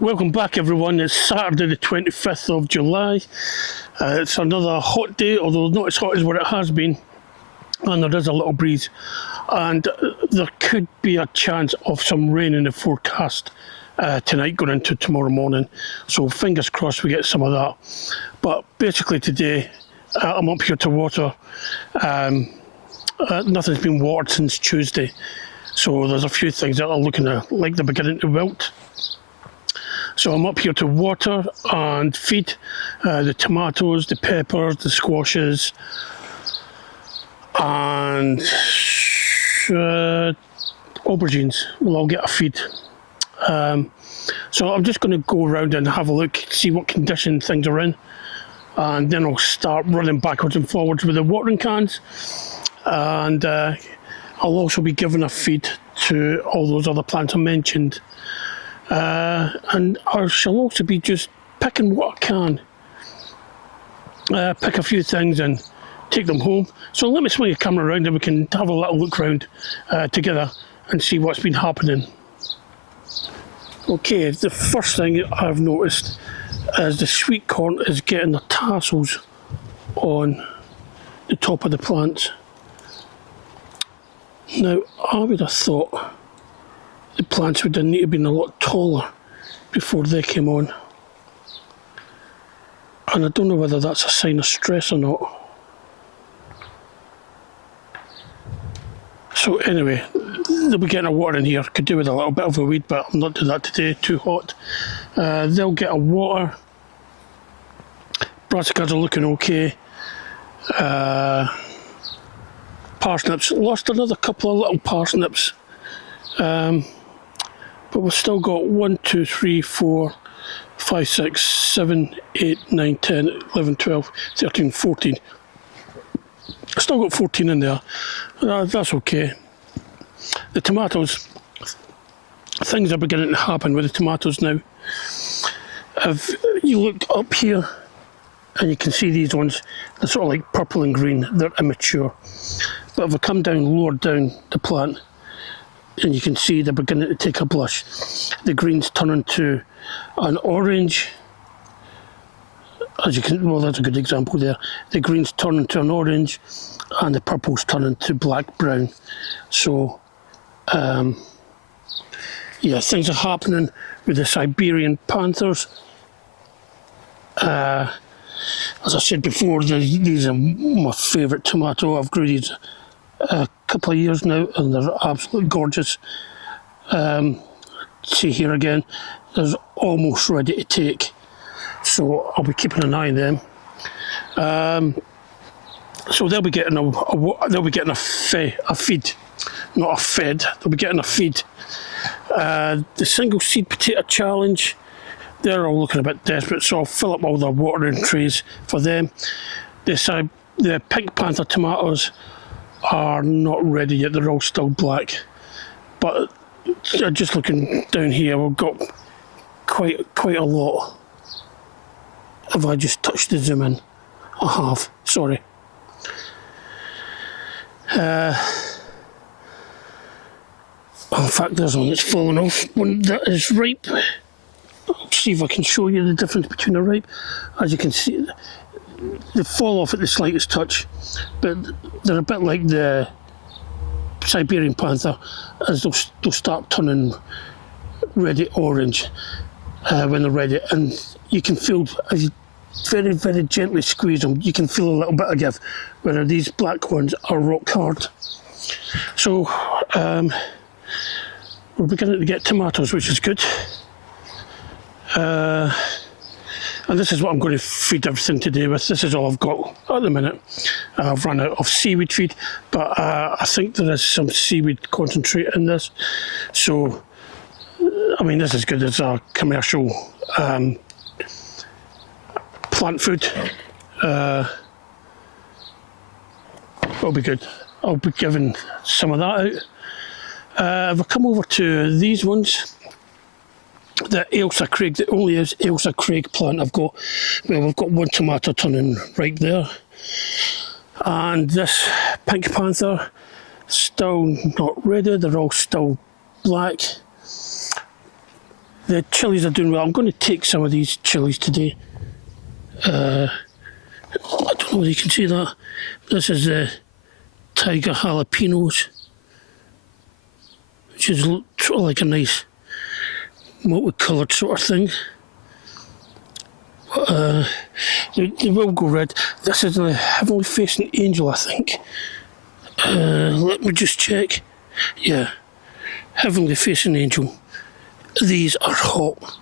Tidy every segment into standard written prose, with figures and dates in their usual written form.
Welcome back everyone, it's Saturday the 25th of July. It's another hot day, although not as hot as what it has been, and there is a little breeze, and there could be a chance of some rain in the forecast tonight going into tomorrow morning, so fingers crossed we get some of that. But basically today I'm up here to water. Nothing's been watered since Tuesday, so there's a few things that are looking like they're beginning to wilt. So I'm up here to water and feed the tomatoes, the peppers, the squashes, and aubergines will all get a feed. So I'm just going to go around and have a look, see what condition things are in, and then I'll start running backwards and forwards with the watering cans, and I'll also be giving a feed to all those other plants I mentioned. And I shall also be just picking what I can, pick a few things and take them home. So let me swing the camera around and we can have a little look around together and see what's been happening. Okay, the first thing I've noticed is the sweet corn is getting the tassels on the top of the plants. Now, I would have thought the plants would have need to have been a lot taller before they came on. And I don't know whether that's a sign of stress or not. So anyway, they'll be getting a water in here. Could do with a little bit of a weed, but I'm not doing that today, too hot. They'll get a water. Brassicas are looking okay. Parsnips, lost another couple of little parsnips. But we've still got 1, 2, 3, 4, 5, 6, 7, 8, 9, 10, 11, 12, 13, 14. Still got 14 in there. That's okay. The tomatoes, things are beginning to happen with the tomatoes now. If you look up here and you can see these ones, they're sort of like purple and green, they're immature. But if I come down, lower down the plant, and you can see they're beginning to take a blush. The green's turning to an orange. As you can, well, that's a good example there. The green's turning to an orange, and the purple's turning to black-brown. So, yeah, things are happening with the Siberian panthers. As I said before, these are my favourite tomato. I've grew these a couple of years now and they're absolutely gorgeous. See here again, they're almost ready to take, so I'll be keeping an eye on them. So they'll be getting a feed, not a fed. They'll be getting a feed. The single seed potato challenge, they're all looking a bit desperate, so I'll fill up all their watering trays for them. The pink panther tomatoes are not ready yet, they're all still black. But just looking down here, we've got quite a lot. Have I just touched the zoom in? I have, sorry. In fact, there's one that's fallen off, one that is ripe. I'll see if I can show you the difference between the ripe. As you can see, they fall off at the slightest touch, but they're a bit like the Siberian panther, as they'll start turning ready orange when they're ready, and you can feel, as you very, very gently squeeze them, you can feel a little bit of give, whereas these black ones are rock hard. So we're beginning to get tomatoes, which is good. And this is what I'm going to feed everything today with. This is all I've got at the minute. I've run out of seaweed feed, but I think there is some seaweed concentrate in this. So, I mean, this is good as a commercial plant food. It'll be good. I'll be giving some of that out. If I come over to these ones, the Ailsa Craig, the only Ailsa Craig plant I've got, well, we've got one tomato turning right there. And this pink panther, still not ready, they're all still black. The chilies are doing well. I'm going to take some of these chilies today. I don't know whether you can see that. This is the Tiger Jalapenos, which is sort of like a nice multicoloured sort of thing. They will go red. This is the Heavenly Facing Angel, I think. Let me just check. Yeah, Heavenly Facing Angel. These are hot.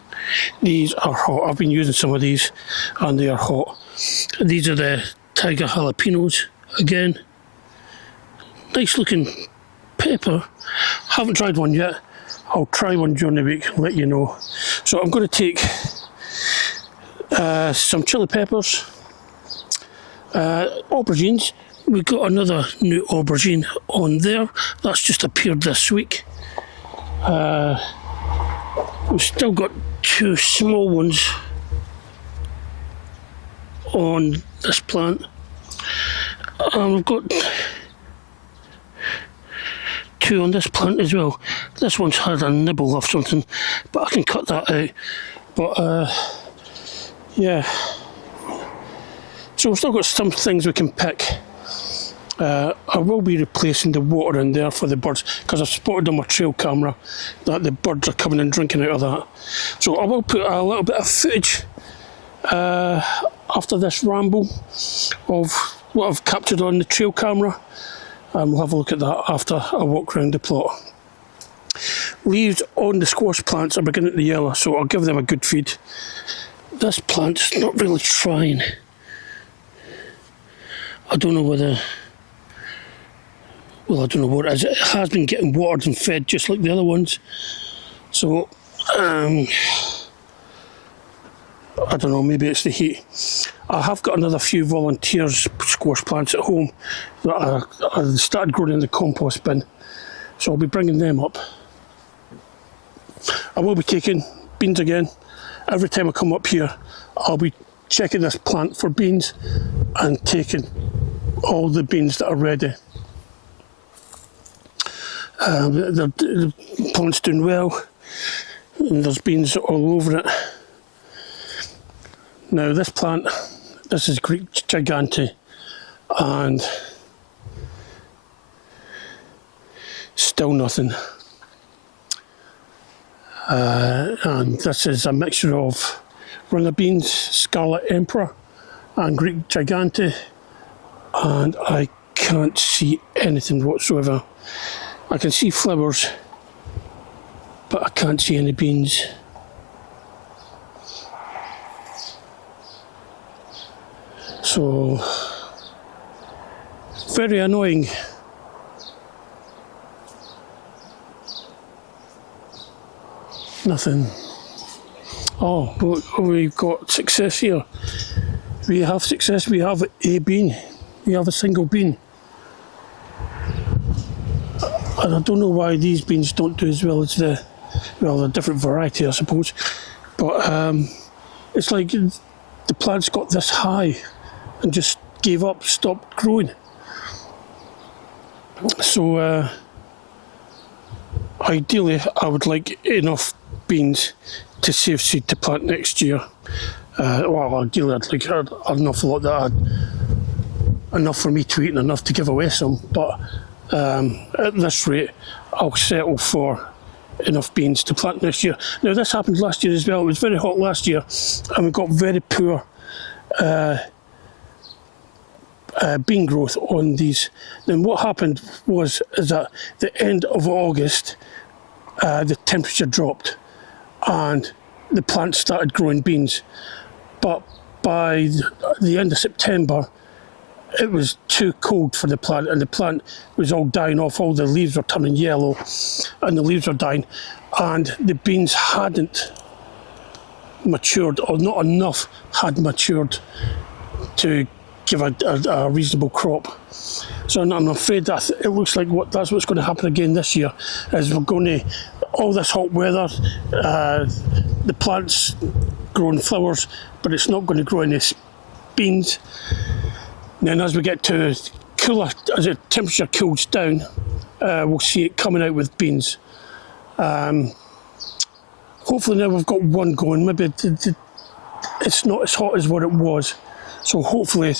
These are hot. I've been using some of these and they are hot. These are the Tiger Jalapenos again. Nice looking pepper. Haven't tried one yet. I'll try one during the week and let you know. So I'm going to take some chili peppers, aubergines. We've got another new aubergine on there. That's just appeared this week. We've still got 2 small ones on this plant. We've got 2 on this plant as well. This one's had a nibble of something, but I can cut that out. But yeah. So we've still got some things we can pick. I will be replacing the water in there for the birds because I've spotted on my trail camera that the birds are coming and drinking out of that. So I will put a little bit of footage after this ramble of what I've captured on the trail camera, and we'll have a look at that after I walk around the plot. Leaves on the squash plants are beginning to yellow, so I'll give them a good feed. This plant's not really trying. I don't know whether... Well, I don't know what it is. It has been getting watered and fed just like the other ones. So, I don't know, maybe it's the heat. I have got another few volunteers squash plants at home that I started growing in the compost bin. So I'll be bringing them up. I will be taking beans again. Every time I come up here, I'll be checking this plant for beans and taking all the beans that are ready. The plant's doing well, and there's beans all over it. Now this plant, this is Greek Gigante, and still nothing. And this is a mixture of runner beans, Scarlet Emperor, and Greek Gigante, and I can't see anything whatsoever. I can see flowers, but I can't see any beans. So, very annoying. Nothing. Oh, but we've got success here. We have success. We have a bean. We have a single bean. And I don't know why these beans don't do as well as the different variety, I suppose. But it's like the plants got this high and just gave up, stopped growing. So ideally, I would like enough beans to save seed to plant next year. Well, ideally, I'd like an awful lot that enough for me to eat and enough to give away some. But at this rate, I'll settle for enough beans to plant next year. Now, this happened last year as well. It was very hot last year, and we got very poor bean growth on these. Then what happened is at the end of August, the temperature dropped, and the plant started growing beans. But by the end of September, it was too cold for the plant, and the plant was all dying off. All the leaves were turning yellow, and the leaves were dying, and the beans hadn't matured, or not enough had matured to give a reasonable crop. So I'm afraid that it looks like that's what's going to happen again this year. Is we're going to all this hot weather, the plant's growing flowers, but it's not going to grow any beans. And then as we get to cooler, as the temperature cools down, we'll see it coming out with beans. hopefully now we've got one going. Maybe it's not as hot as what it was, so hopefully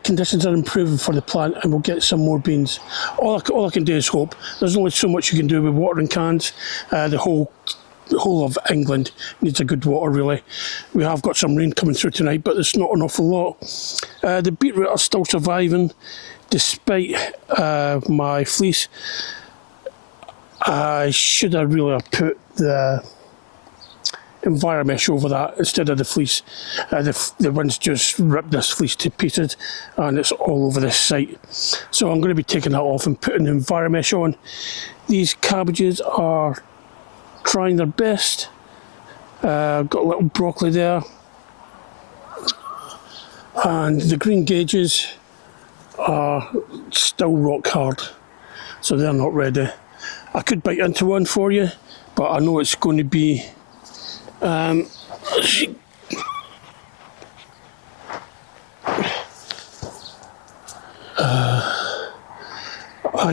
conditions are improving for the plant and we'll get some more beans. All I can do is hope. There's only so much you can do with watering cans. The whole of England needs a good water, really. We have got some rain coming through tonight, but there's not an awful lot. The beetroot are still surviving despite my fleece. I should have really put the Enviromesh over that instead of the fleece. The winds just ripped this fleece to pieces and it's all over this site. So I'm going to be taking that off and putting the Enviromesh on. These cabbages are trying their best. Got a little broccoli there. And the green gauges are still rock hard, so they're not ready. I could bite into one for you, but I know it's going to be I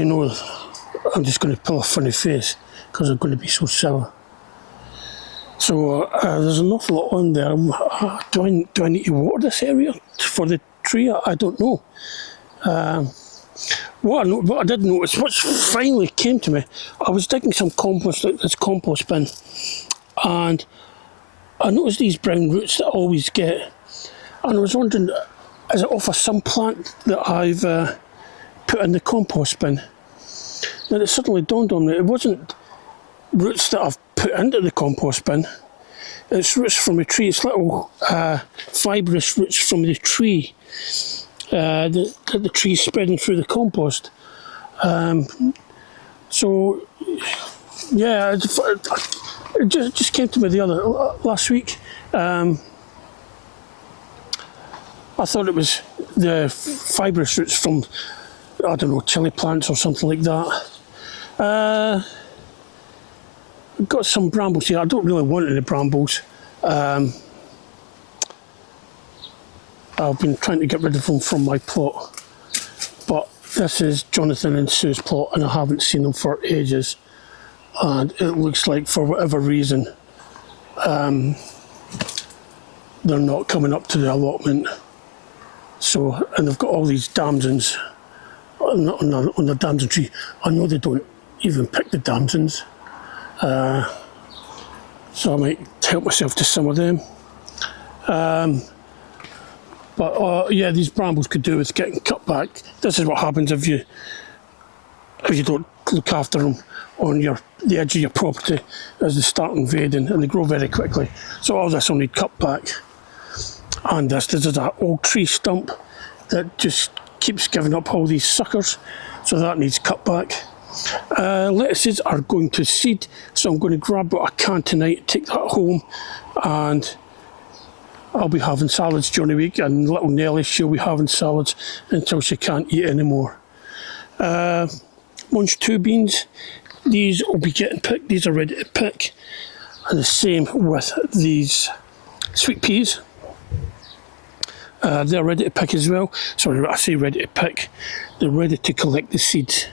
know I'm just going to pull a funny face because I'm going to be so sour. So there's an awful lot on there. Do I need to water this area for the tree? I don't know. What I did notice, what finally came to me, I was digging some compost out this compost bin, and I noticed these brown roots that I always get, and I was wondering, is it off of some plant that I've put in the compost bin? Then it suddenly dawned on me, it wasn't roots that I've put into the compost bin, it's roots from a tree. It's little fibrous roots from the tree. The tree's spreading through the compost. So, yeah, it just came to me last week. I thought it was the fibrous roots from, I don't know, chili plants or something like that. Got some brambles here. I don't really want any brambles. I've been trying to get rid of them from my plot, but this is Jonathan and Sue's plot and I haven't seen them for ages, and it looks like for whatever reason they're not coming up to the allotment. So, and they've got all these damsons on the damson tree. I know they don't even pick the damsons, so I might help myself to some of them. But yeah, these brambles could do with getting cut back. This is what happens if you don't look after them on the edge of your property, as they start invading and they grow very quickly. So all this will need cut back. And this is an old tree stump that just keeps giving up all these suckers, so that needs cut back. Lettuces are going to seed, so I'm going to grab what I can tonight, take that home, and I'll be having salads during the week, and little Nellie, she'll be having salads until she can't eat anymore. Munch 2 beans, these will be getting picked, these are ready to pick. And the same with these sweet peas. They're ready to pick as well. Sorry, I say ready to pick. They're ready to collect the seeds.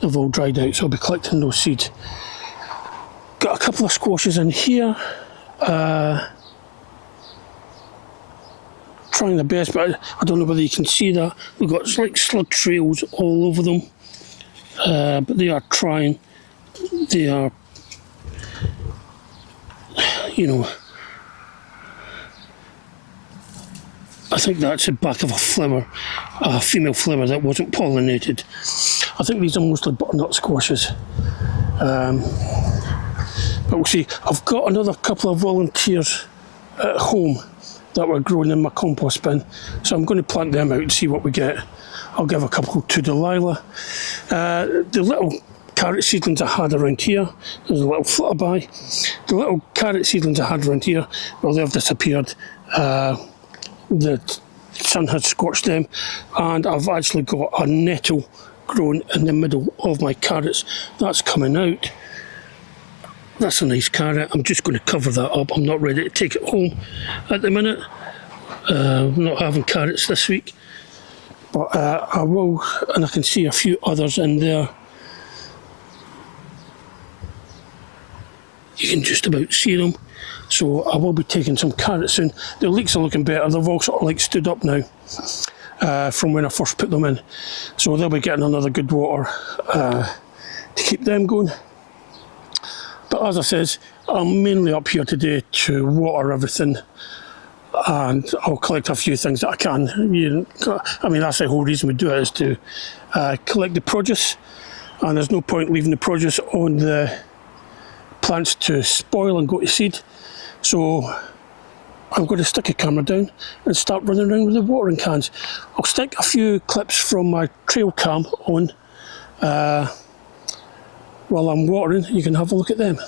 They've all dried out, so I'll be collecting those seeds. Got a couple of squashes in here. Trying their best, but I don't know whether you can see that. We've got like slug trails all over them, but they are trying. They are, you know, I think that's the back of a flower, a female flower that wasn't pollinated. I think these are mostly butternut squashes. But we'll see. I've got another couple of volunteers at home that were growing in my compost bin, so I'm going to plant them out and see what we get. I'll give a couple to Delilah. The little carrot seedlings I had around here, there's a little flutterby. The little carrot seedlings I had around here, well, they've disappeared. The sun had scorched them, and I've actually got a nettle grown in the middle of my carrots. That's coming out. That's a nice carrot. I'm just going to cover that up. I'm not ready to take it home at the minute. I'm not having carrots this week, but I will, and I can see a few others in there. you can just about see them. So I will be taking some carrots soon. The leeks are looking better. They've all sort of like stood up now from when I first put them in. So they'll be getting another good water to keep them going. But as I says, I'm mainly up here today to water everything, and I'll collect a few things that I can. I mean, that's the whole reason we do it, is to collect the produce, and there's no point leaving the produce on the plants to spoil and go to seed. So I'm going to stick a camera down and start running around with the watering cans. I'll stick a few clips from my trail cam on while I'm watering. You can have a look at them.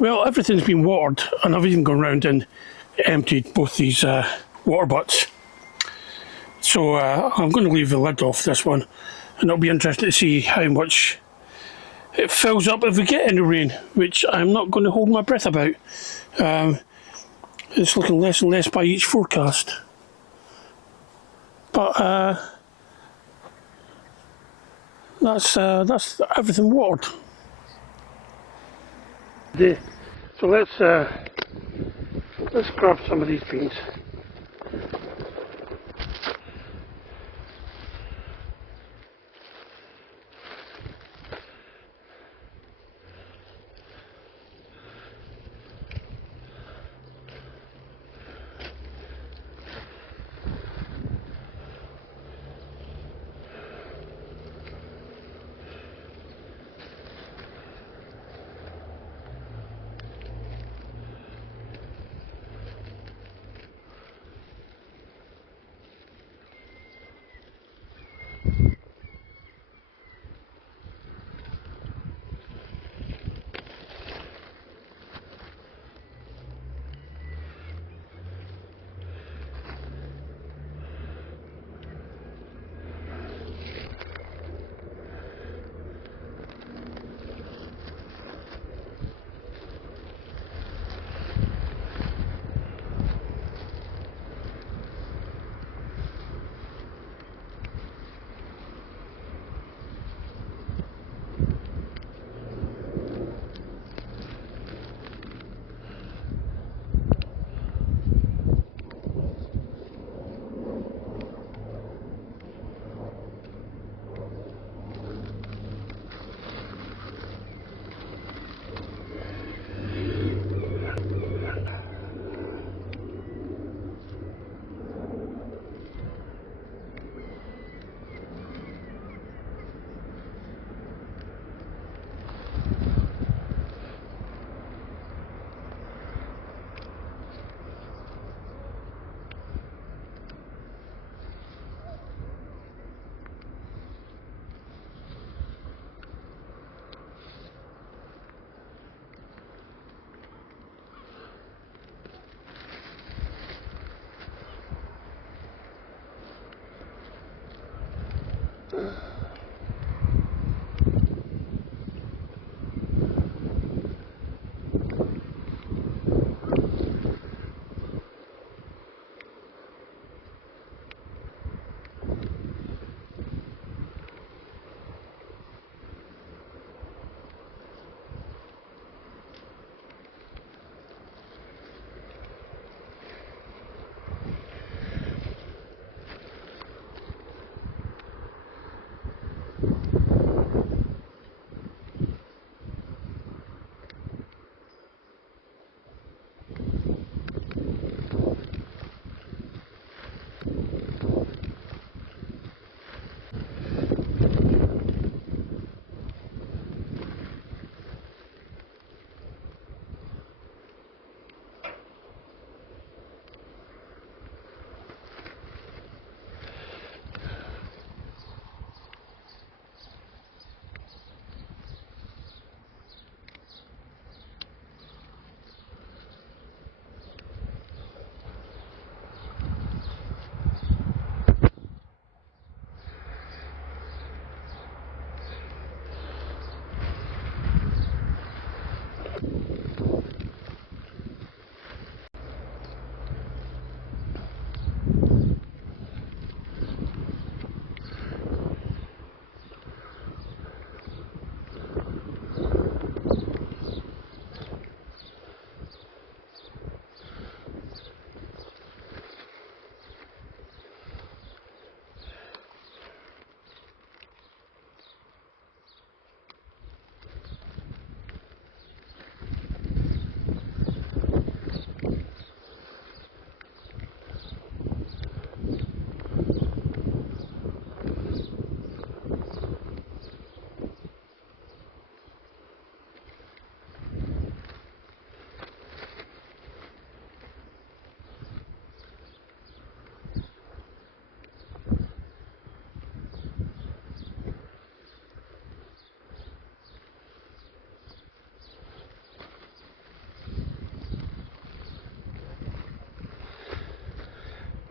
Well, everything's been watered, and I've even gone round and emptied both these water butts. So I'm going to leave the lid off this one, and it'll be interesting to see how much it fills up if we get any rain, which I'm not going to hold my breath about. It's looking less and less by each forecast. But that's everything watered. So let's Let's grab some of these beans.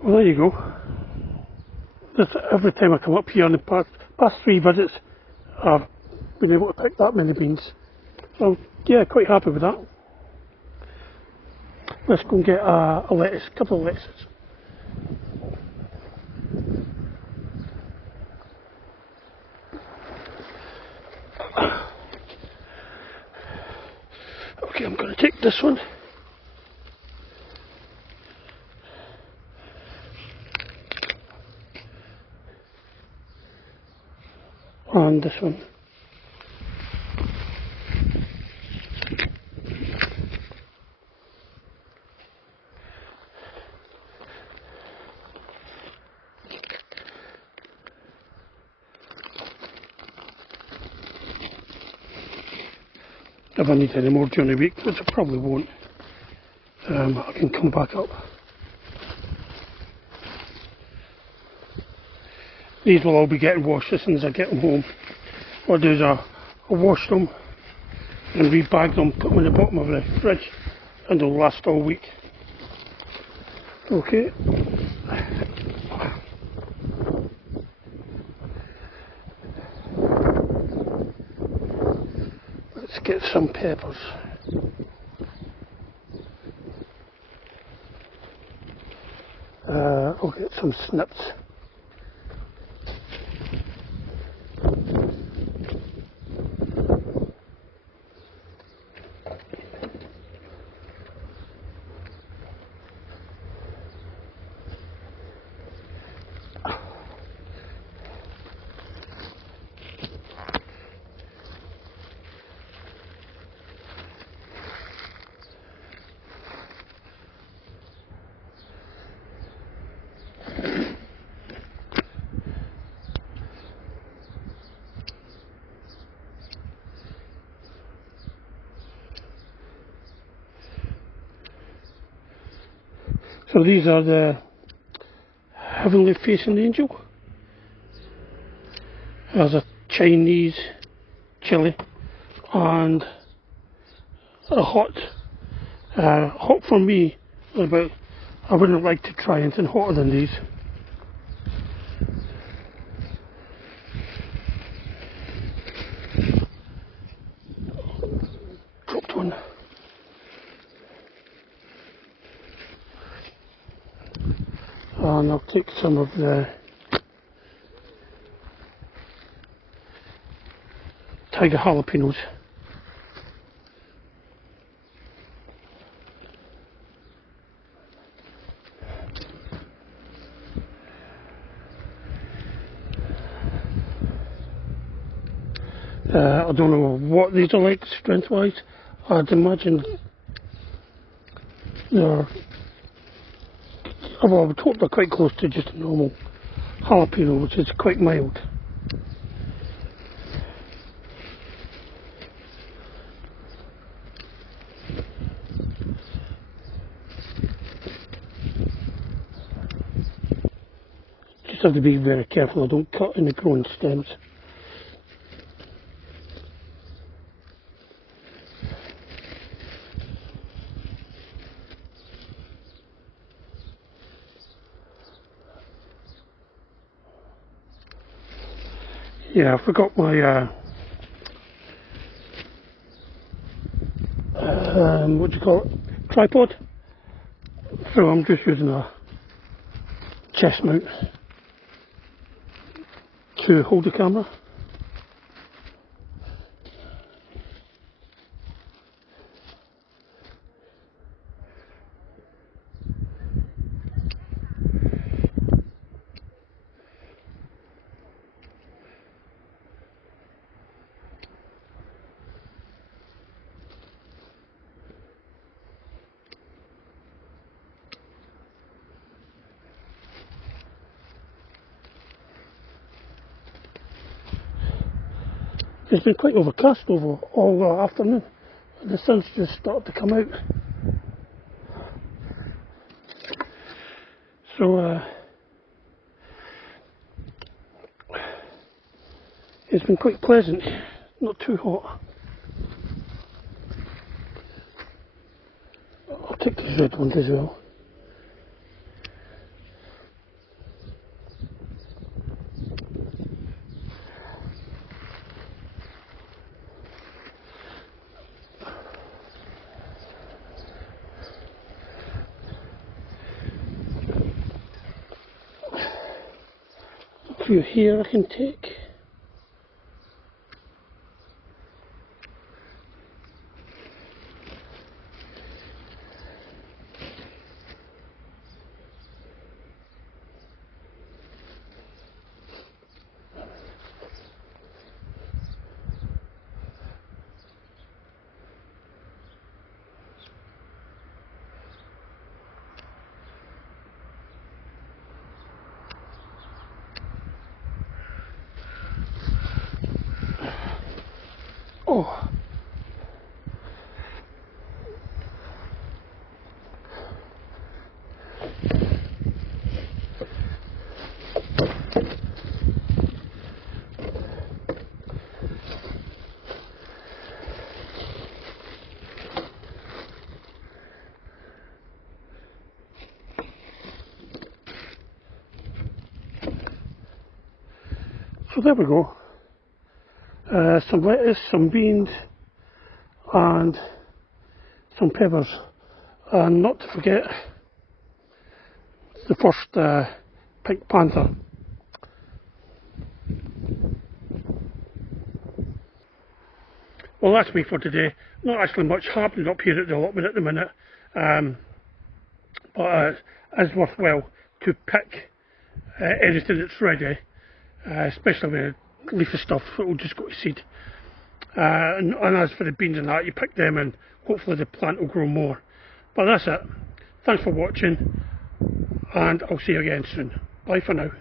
Well, there you go. Just every time I come up here on the past 3 visits, I've been able to pick that many beans. So yeah, quite happy with that. Let's go and get a lettuce, a couple of lettuces. Okay, I'm going to take this one. and this one. If I need any more during the week, which I probably won't, I can come back up. These will all be getting washed as soon as I get them home. What I do is I wash them and rebag them, put them in the bottom of the fridge, and they'll last all week. Okay. Let's get some peppers. I'll get some snips. So these are the heavenly facing angel. There's a Chinese chili and a hot. Hot for me, about I wouldn't like to try anything hotter than these. Dropped one. And I'll take some of the tiger jalapenos. I don't know what these are like strength-wise. I'd imagine they're, well, I would hope they're quite close to just a normal jalapeno, which is quite mild. Just have to be very careful I don't cut any growing stems. Yeah, I forgot my what do you call it? Tripod. So I'm just using a chest mount to hold the camera. It's been quite overcast over all the afternoon, and the sun's just started to come out. So it's been quite pleasant, not too hot. I'll take these red ones as well. A few here I can take. Oh. So there we go. Some lettuce, some beans, and some peppers, and not to forget the first pink panther. Well, that's me for today. Not actually much happening up here at the allotment at the minute, but it's worthwhile to pick anything that's ready, especially with leafy stuff that will just go to seed. And as for the beans and that, you pick them and hopefully the plant will grow more. But that's it. Thanks for watching, and I'll see you again soon. Bye for now.